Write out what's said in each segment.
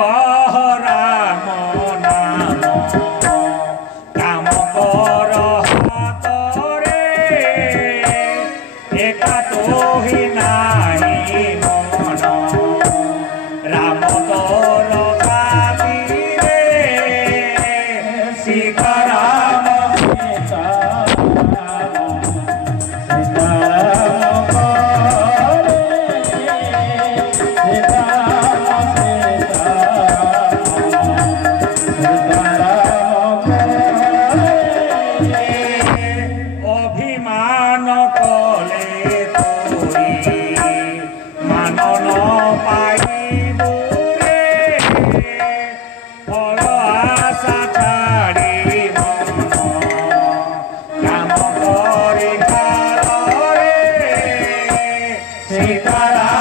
কহ রাম নাম কাম কর হাতরে একা তোহি নাহি মন রাম তোর কামিরে সীতারাম অভিমান কলে তোরি মানন পাইব রে ফল আশা ছাড়ি মন কাম করে কালরে সীতারাম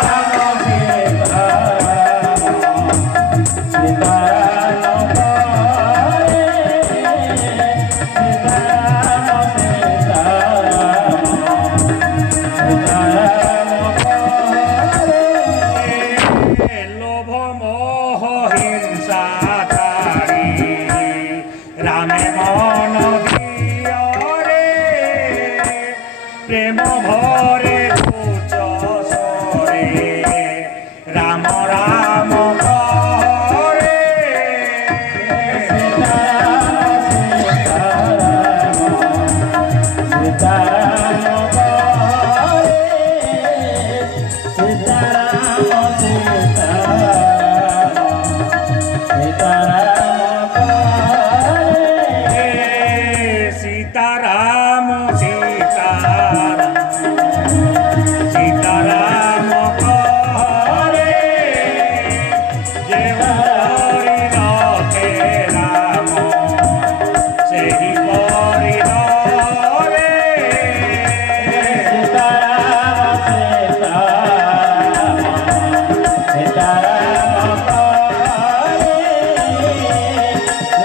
লোভ মোহ হিংসা ছাড়ি রামে মন দিয়রে প্রেম ভরে উচ্চ স্বরে রাম রাম করে সীতারাম সীতারাম সীতারাম করে যে হরি রথে রাম সেই পরি